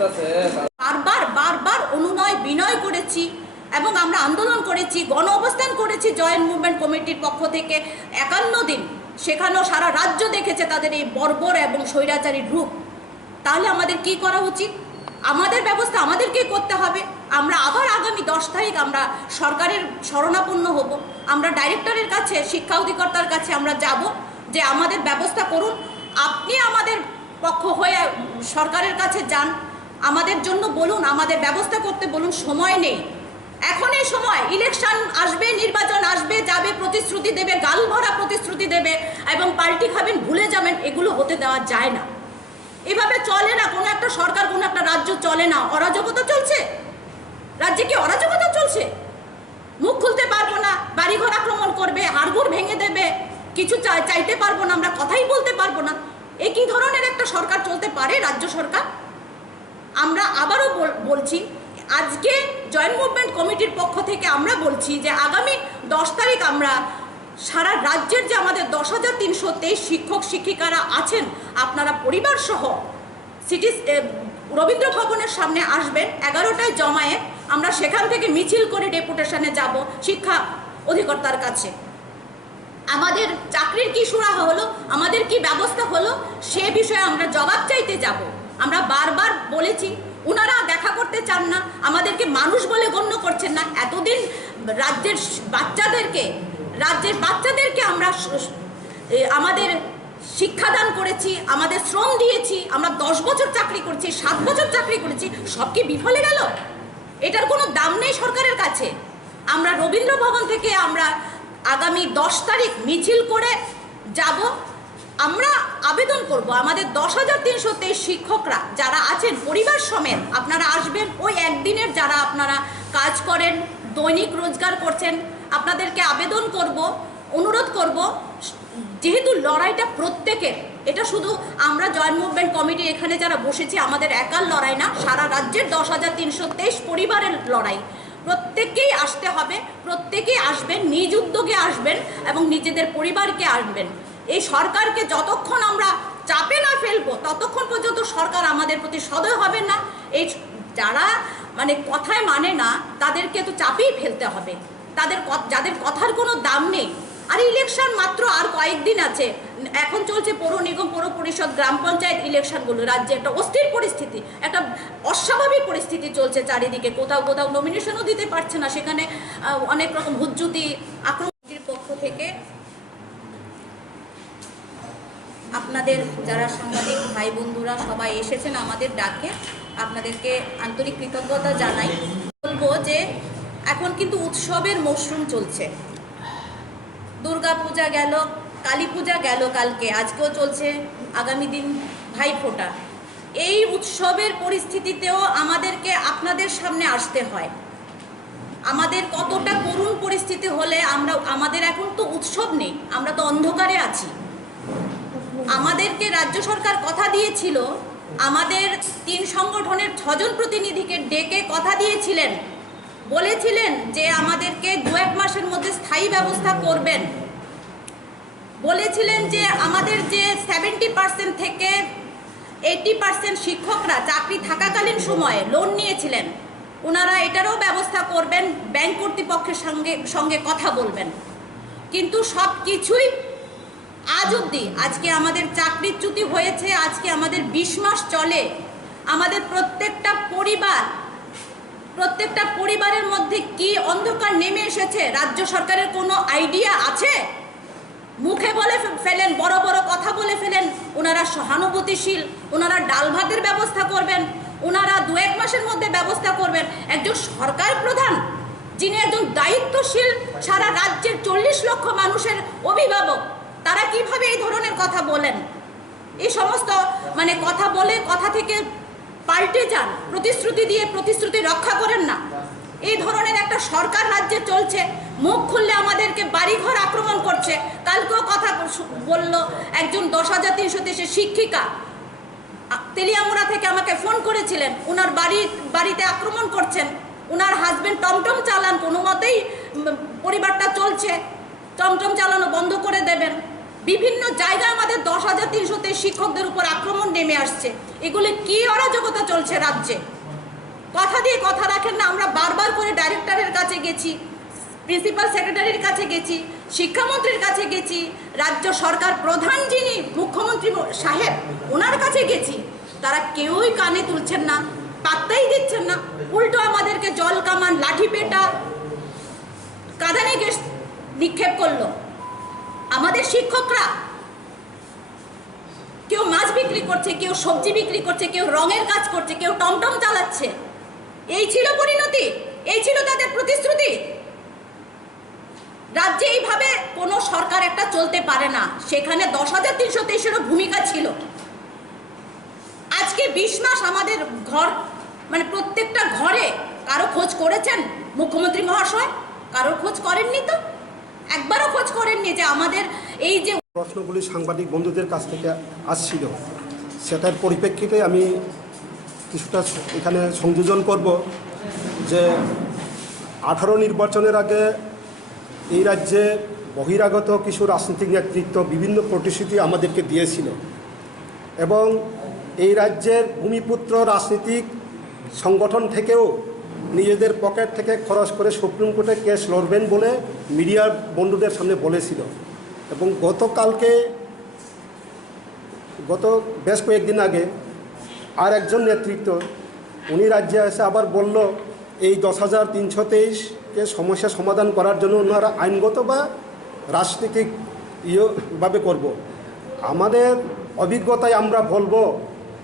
বারবার বারবার অনুনয় বিনয় করেছি এবং আমরা আন্দোলন করেছি, গণ অবস্থান করেছি জয়েন্ট মুভমেন্ট কমিটির পক্ষ থেকে 51 দিন। সেখানেও সারা রাজ্য দেখেছে তাদের এই বর্বর এবং স্বৈরাচারী রূপ। তাহলে আমাদের কি করা উচিত? আমাদের ব্যবস্থা আমাদেরকেই করতে হবে। আমরা আবার আগামী 10 তারিখ আমরা সরকারের শরণাপন্ন হব। আমরা ডাইরেক্টরের কাছে, শিক্ষা অধিকর্তার কাছে আমরা যাব যে আমাদের ব্যবস্থা করুন। আপনি আমাদের পক্ষ হয়ে সরকারের কাছে যান, আমাদের জন্য বলুন, আমাদের ব্যবস্থা করতে বলুন। সময় নেই, এখন এই সময়। ইলেকশন আসবে, নির্বাচন আসবে, যাবে, প্রতিশ্রুতি দেবে, গাল ভরা প্রতিশ্রুতি দেবে এবং পাল্টি খাবেন, ভুলে যাবেন। এগুলো হতে দেওয়া যায় না। এভাবে চলে না কোনো একটা সরকার, কোনো একটা রাজ্য চলে না। অরাজকতা চলছে রাজ্যে, কি অরাজকতা চলছে? মুখ খুলতে পারবো না, বাড়িঘর আক্রমণ করবে, হাড়গোড় ভেঙে দেবে, কিছু চাইতে পারবো না, আমরা কথাই বলতে পারবো না। একই ধরনের একটা সরকার চলতে পারে, রাজ্য সরকার? আমরা আবারও বলছি, আজকে জয়েন্ট মুভমেন্ট কমিটির পক্ষ থেকে আমরা বলছি যে আগামী 10 তারিখ আমরা সারা রাজ্যের যে আমাদের 10,323 শিক্ষক শিক্ষিকারা আছেন, আপনারা পরিবার সহ রবীন্দ্র ভবনের সামনে আসবেন। 11টায় জমায়ে আমরা সেখান থেকে মিছিল করে ডেপুটেশনে যাব শিক্ষা অধিকর্তার কাছে। আমাদের চাকরির কি সুরাহা হলো, আমাদের কি ব্যবস্থা হলো, সে বিষয়ে আমরা জবাব চাইতে যাব। আমরা বারবার বলেছি, ওনারা দেখা করতে চান না, আমাদেরকে মানুষ বলে গণ্য করছেন না। এতদিন রাজ্যের বাচ্চাদেরকে আমরা আমাদের শিক্ষাদান করেছি, আমাদের শ্রম দিয়েছি, আমরা 10 বছর চাকরি করছি, 7 বছর চাকরি করেছি, সব কি বিফলে গেল? এটার কোনো দাম নেই সরকারের কাছে। আমরা রবীন্দ্র ভবন থেকে আমরা আগামী 10 তারিখ মিছিল করে যাব। আমরা আবেদন করব আমাদের 10,323 শিক্ষকরা যারা আছেন পরিবার সমেত আপনারা আসবেন। ওই একদিনের যারা আপনারা কাজ করেন, দৈনিক রোজগার করছেন, আপনাদেরকে আবেদন করব, অনুরোধ করব, যেহেতু লড়াইটা প্রত্যেকের, এটা শুধু আমরা জয়েন্ট মুভমেন্ট কমিটি এখানে যারা বসেছি আমাদের একার লড়াই না, সারা রাজ্যের 10,323 পরিবারের লড়াই। প্রত্যেককেই আসতে হবে, প্রত্যেকেই আসবেন, নিজ উদ্যোগে আসবেন এবং নিজেদের পরিবারকে আসবেন। এই সরকারকে যতক্ষণ আমরা চাপে না ফেলবো ততক্ষণ পর্যন্ত সরকার আমাদের প্রতি সদয় হবে না। এই যারা কথায় মানে না তাদেরকে তো চাপেই ফেলতে হবে, যাদের কথার কোনো দাম নেই। আর ইলেকশন মাত্র আর কয়েকদিন আছে। এখন চলছে পৌর নিগম, পৌর পরিষদ, গ্রাম পঞ্চায়েত ইলেকশনগুলো। রাজ্যে একটা অস্থির পরিস্থিতি, একটা অস্বাভাবিক পরিস্থিতি চলছে চারিদিকে। কোথাও কোথাও নমিনেশনও দিতে পারছে না, সেখানে অনেক রকম হুজ্জুতি আক্রমণের পক্ষ থেকে আপনাদের যারা সাংবাদিক ভাই বন্ধুরা সবাই এসেছেন আমাদের ডাকে, আপনাদেরকে আন্তরিক কৃতজ্ঞতা জানাই। বলবো যে এখন কিন্তু উৎসবের মরশুম চলছে। দুর্গা পূজা গেল, কালী পূজা গেল কালকে, আজকেও চলছে, আগামী দিন ভাইফোঁটা। এই উৎসবের পরিস্থিতিতেও আমাদেরকে আপনাদের সামনে আসতে হয়। আমাদের কতটা করুণ পরিস্থিতি হলে আমাদের এখন তো উৎসব নেই, আমরা তো অন্ধকারে আছি। আমাদেরকে রাজ্য সরকার কথা দিয়েছিল, আমাদের 3 সংগঠনের 6 জন প্রতিনিধিকে ডেকে কথা দিয়েছিলেন, বলেছিলেন যে আমাদেরকে 2-1 মাসের মধ্যে স্থায়ী ব্যবস্থা করবেন। বলেছিলেন যে আমাদের যে 70% থেকে 80% শিক্ষকরা চাকরি থাকাকালীন সময়ে লোন নিয়েছিলেন, ওনারা এটারও ব্যবস্থা করবেন, ব্যাংক কর্তৃপক্ষের সঙ্গে কথা বলবেন। কিন্তু সব কিছুই আজ অবধি, আজকে আমাদের চাকরিচ্যুতি হয়েছে, আজকে আমাদের 20 মাস চলে। আমাদের প্রত্যেকটা পরিবারের মধ্যে কি অন্ধকার নেমে এসেছে, রাজ্য সরকারের কোনো আইডিয়া আছে? মুখে বলে ফেলেন, বড় বড় কথা বলে ফেলেন ওনারা সহানুভূতিশীল, ওনারা ডাল ভাতের ব্যবস্থা করবেন, ওনারা 2-1 মাসের মধ্যে ব্যবস্থা করবেন। একজন সরকার প্রধান যিনি একজন দায়িত্বশীল, সারা রাজ্যের 40 লক্ষ মানুষের অভিভাবক, তারা কিভাবে এই ধরনের কথা বলেন? এই সমস্ত কথা বলে কথা থেকে পাল্টে যান, প্রতিশ্রুতি দিয়ে প্রতিশ্রুতি রক্ষা করেন না। এই ধরনের একটা সরকার রাজ্যে চলছে, মুখ খুললে আমাদেরকে বাড়িঘর আক্রমণ করছে। কালকেও কথা বলল একজন 10,323 শিক্ষিকা, তেলিয়ামুড়া থেকে আমাকে ফোন করেছিলেন, ওনার বাড়িতে আক্রমণ করছেন, ওনার হাজবেন্ড টমটম চালান, কোনো মতেই পরিবারটা চলছে, টমটম চালানো বন্ধ করে দেবেন। বিভিন্ন জায়গায় আমাদের 10,323 শিক্ষকদের উপর আক্রমণ নেমে আসছে। এগুলো কি অরাজকতা চলছে রাজ্যে? কথা দিয়ে কথা রাখেন না। আমরা বারবার করে ডাইরেক্টরের কাছে গেছি, প্রিন্সিপাল সেক্রেটারির কাছে গেছি, শিক্ষামন্ত্রীর কাছে গেছি, রাজ্য সরকার প্রধান যিনি মুখ্যমন্ত্রী সাহেব ওনার কাছে গেছি। তারা কেউই কানে তুলছেন না, পাত্তাই দিচ্ছেন না। উল্টো আমাদেরকে জল কামান, লাঠি পেটা, কাঁদানে গ্যাস নিক্ষেপ করলো। আমাদের শিক্ষকরা কেউ মাছ বিক্রি করছে, কেউ সবজি বিক্রি করছে, কেউ রঙের কাজ করছে, কেউ টমটম চালাচ্ছে। এই ছিল পরিণতি, এই ছিল তাদের প্রতিশ্রুতি। রাজ্যে এইভাবে কোনো সরকার একটা চলতে পারে না। সেখানে 10,323-এরও ভূমিকা ছিল। আজকে 20 মাস আমাদের ঘর, মানে প্রত্যেকটা ঘরে কারো খোঁজ করেছেন মুখ্যমন্ত্রী মহাশয়? কারো খোঁজ করেননি তো, একবারও খোঁজ করেননি যে আমাদের এই যে প্রশ্নগুলি সাংবাদিক বন্ধুদের কাছ থেকে আসছিল, সেটার পরিপ্রেক্ষিতে আমি কিছুটা এখানে সংযোজন করব যে 18 নির্বাচনের আগে এই রাজ্যে বহিরাগত কিছু রাজনৈতিক নেতৃত্ব বিভিন্ন প্রতিশ্রুতি আমাদেরকে দিয়েছিল এবং এই রাজ্যের ভূমিপুত্র রাজনৈতিক সংগঠন থেকেও নিজেদের পকেট থেকে খরচ করে সুপ্রিম কোর্টে কেস লড়বেন বলে মিডিয়ার বন্ধুদের সামনে বলেছিল। এবং গত বেশ কয়েকদিন আগে আর একজন নেতৃত্ব উনি রাজ্যে এসে আবার বলল এই 10,323-কে সমস্যা সমাধান করার জন্য ওনারা আইনগত বা রাজনৈতিক ভাবে করব। আমাদের অভিজ্ঞতায় আমরা বলবো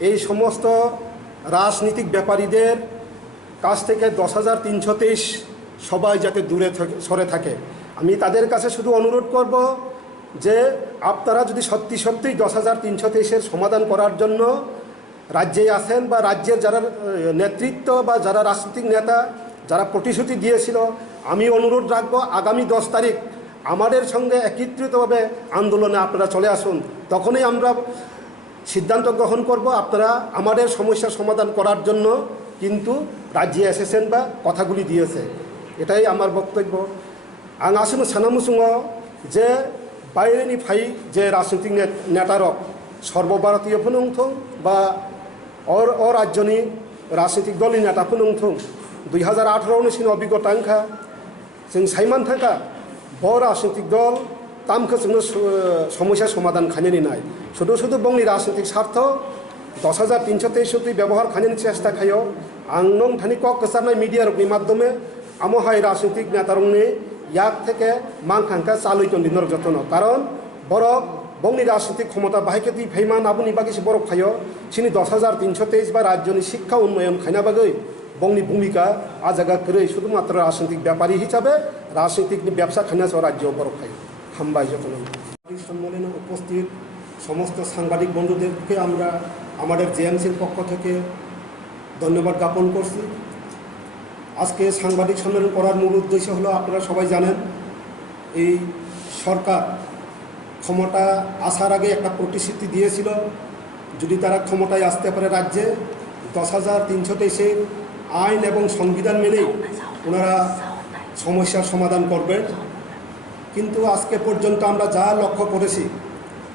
এই সমস্ত রাজনীতিক ব্যাপারীদের কাছ থেকে 10,323 সবাই যাতে দূরে সরে থাকে। আমি তাদের কাছে শুধু অনুরোধ করব যে আপনারা যদি সত্যি সত্যিই 10,323-এর সমাধান করার জন্য রাজ্যে আসেন বা রাজ্যের যারা নেতৃত্ব বা যারা রাজনৈতিক নেতা যারা প্রতিশ্রুতি দিয়েছিল, আমি অনুরোধ রাখবো আগামী 10 তারিখ আমাদের সঙ্গে একত্রিতভাবে আন্দোলনে আপনারা চলে আসুন। তখনই আমরা সিদ্ধান্ত গ্রহণ করব আপনারা আমাদের সমস্যার সমাধান করার জন্য কিন্তু রাজ্যে এসেছেন বা কথাগুলি দিয়েছে। এটাই আমার বক্তব্য। আং আসুন সানামুসুङ যে বাইরেনি ফাই যে রাজনৈতিক নেতারক সর্বভারতীয় ফুনুংথং বা অরাজ্যনি রাজনৈতিক দলनि नेता ফুনুংথং 2018 सिन अभिज्ञता अंखा जों साइमान थाखा ब राजनैतिक दल तामखौ जोंनो समस्या समाधान खालामनानै नाय शुधु शुधु बंनि राजनैतिक स्वार्थ 10,323 ব্যবহার খানিনি চেষ্টা খাইও आं नं थानि কক गोसारनाय मिडियानि माध्यमे আমহাই রাজনৈতিক নেতারংনি ইয়াক থেকে মাংখাঙ্কা চালুইতন দিনর যত্ন কারণ বড় বংনি রাজনৈতিক ক্ষমতা বাহাইকে দুই ফাইমান আবুনি বাগিসে বড় খাইও সিনি 10,323 বা রাজ্যনি শিক্ষা উন্নয়ন খাইনা বাগৈ বংনি ভূমিকা আজাগা করে শুধুমাত্র রাজনৈতিক ব্যাপারী হিসাবে রাজনৈতিক ব্যবসা খাইনা সহ রাজ্য বড় খাই হামবাই যত্ন। সম্মেলনে উপস্থিত সমস্ত সাংবাদিক বন্ধুদেরকে আমরা আমাদের জেএমসির পক্ষ থেকে ধন্যবাদ জ্ঞাপন করছি। আজকে সাংবাদিক সম্মেলন করার মূল উদ্দেশ্য হলো আপনারা সবাই জানেন এই সরকার ক্ষমতা আসার আগে একটা প্রতিশ্রুতি দিয়েছিল যদি তারা ক্ষমতায় আসতে পারে রাজ্যে 10,323 আইন এবং সংবিধান মেনেই ওনারা সমস্যার সমাধান করবেন। কিন্তু আজকে পর্যন্ত আমরা যা লক্ষ্য করেছি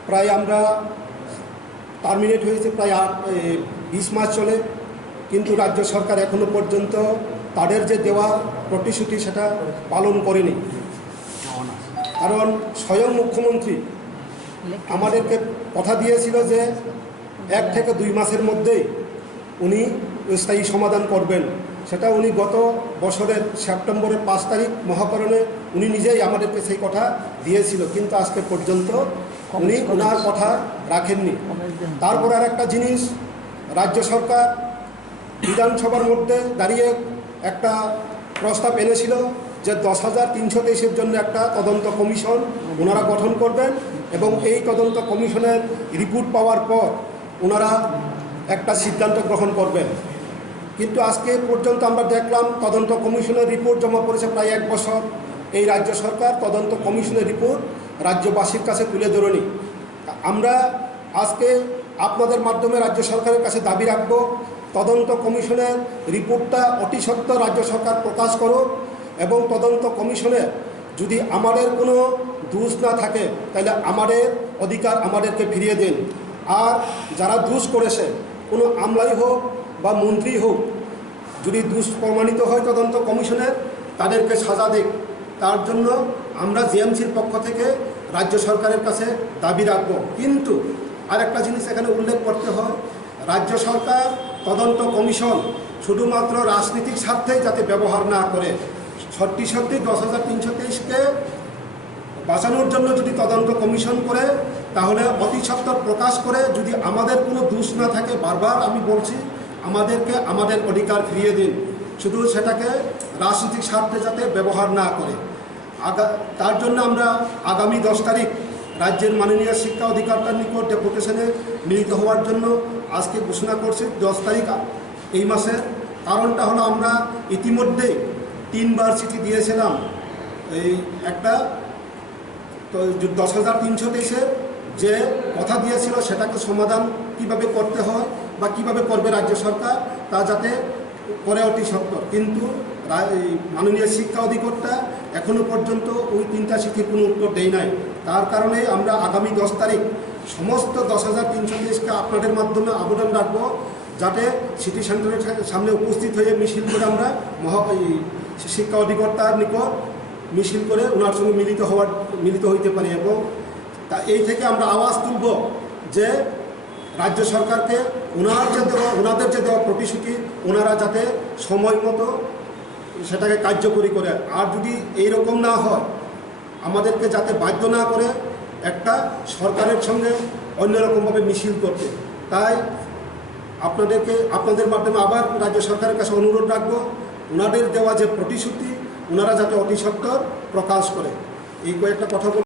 প্রায় আমরা টার্মিনেট হয়েছে প্রায় 20 মাস চলে, কিন্তু রাজ্য সরকার এখনো পর্যন্ত তাদের যে দেওয়া প্রতিশ্রুতি সেটা পালন করেনি। কারণ স্বয়ং মুখ্যমন্ত্রী আমাদেরকে কথা দিয়েছিল যে 1 থেকে 2 মাসের মধ্যেই উনি স্থায়ী সমাধান করবেন। সেটা উনি গত বছরের সেপ্টেম্বরের 5 তারিখ মহাকরণে উনি নিজেই আমাদেরকে সেই কথা দিয়েছিল, কিন্তু আজকে পর্যন্ত উনি ওনার কথা রাখেননি। তারপর আর একটা জিনিস, রাজ্য সরকার বিধানসভার মধ্যে দাঁড়িয়ে একটা প্রস্তাব এনেছিল যে 10,323-এর জন্য একটা তদন্ত কমিশন ওনারা গঠন করবেন এবং এই তদন্ত কমিশনের রিপোর্ট পাওয়ার পর ওনারা একটা সিদ্ধান্ত গ্রহণ করবেন। কিন্তু আজকে পর্যন্ত আমরা দেখলাম তদন্ত কমিশনের রিপোর্ট জমা পড়েছে প্রায় 1 বছর। এই রাজ্য সরকার তদন্ত কমিশনের রিপোর্ট রাজ্যবাসীর কাছে তুলে ধরেনি। আমরা আজকে আপনাদের মাধ্যমে রাজ্য সরকারের কাছে দাবি রাখব তদন্ত কমিশনের রিপোর্টটা অতি সত্ত্বর রাজ্য সরকার প্রকাশ করুক এবং তদন্ত কমিশনে যদি আমাদের কোনো দোষ না থাকে তাহলে আমাদের অধিকার আমাদেরকে ফিরিয়ে দিন। আর যারা দোষ করেছে, কোনো আমলাই হোক বা মন্ত্রী হোক, যদি দোষ প্রমাণিত হয় তদন্ত কমিশনের, তাদেরকে সাজা দিক। তার জন্য আমরা জেএমসির পক্ষ থেকে রাজ্য সরকারের কাছে দাবি রাখব। কিন্তু আরেকটা জিনিস এখানে উল্লেখ করতে হয়, রাজ্য সরকার তদন্ত কমিশন শুধুমাত্র রাজনৈতিক স্বার্থে যাতে ব্যবহার না করে। সত্যি 10,323-কে বাঁচানোর জন্য যদি তদন্ত কমিশন করে, তাহলে অতি সত্বর প্রকাশ করে, যদি আমাদের কোনো দোষ না থাকে, বারবার আমি বলছি, আমাদেরকে আমাদের অধিকার ফিরিয়ে দিন। শুধু সেটাকে রাজনৈতিক স্বার্থে যাতে ব্যবহার না করে। তার জন্য আমরা আগামী 10 তারিখ রাজ্যের মাননীয় শিক্ষা অধিকর্তার নিকট ডেপুটেশনে মিলিত হওয়ার জন্য আজকে ঘোষণা করছি 10 তারিখ এই মাসে। কারণটা হলো, আমরা ইতিমধ্যেই 3বার চিঠি দিয়েছিলাম। এই একটা তো 10,323-এর যে কথা দিয়েছিল, সেটাকে সমাধান কিভাবে করতে হয় বা কিভাবে করবে রাজ্য সরকার, তা যাতে করে অতি সত্বর। কিন্তু মাননীয় শিক্ষা অধিকর্তা এখনও পর্যন্ত ওই 3টা চিঠির কোনো উত্তর দেয় নাই। তার কারণে আমরা আগামী 10 তারিখ সমস্ত 10,323-কে আপনাদের মাধ্যমে আবেদন রাখবো, যাতে সিটি সেন্টারের সামনে উপস্থিত হয়ে মিছিল করে আমরা শিক্ষা অধিকর্তার নিকট মিছিল করে ওনার সঙ্গে মিলিত হইতে পারি। এবং এই থেকে আমরা আওয়াজ তুলব যে রাজ্য সরকারকে ওনাদের যে দেওয়া প্রতিশ্রুতি, ওনারা যাতে সময় মতো সেটাকে কার্যকরী করে। আর যদি এইরকম না হয়, আমাদেরকে যাতে বাধ্য না করে একটা সরকারের সঙ্গে অন্যরকমভাবে মিছিল করতে। তাই আপনাদের মাধ্যমে আবার রাজ্য সরকারের কাছে অনুরোধ রাখবো, ওনাদের দেওয়া যে প্রতিশ্রুতি, ওনারা যাতে অতি সত্বর প্রকাশ করে। এই কয়েকটা কথা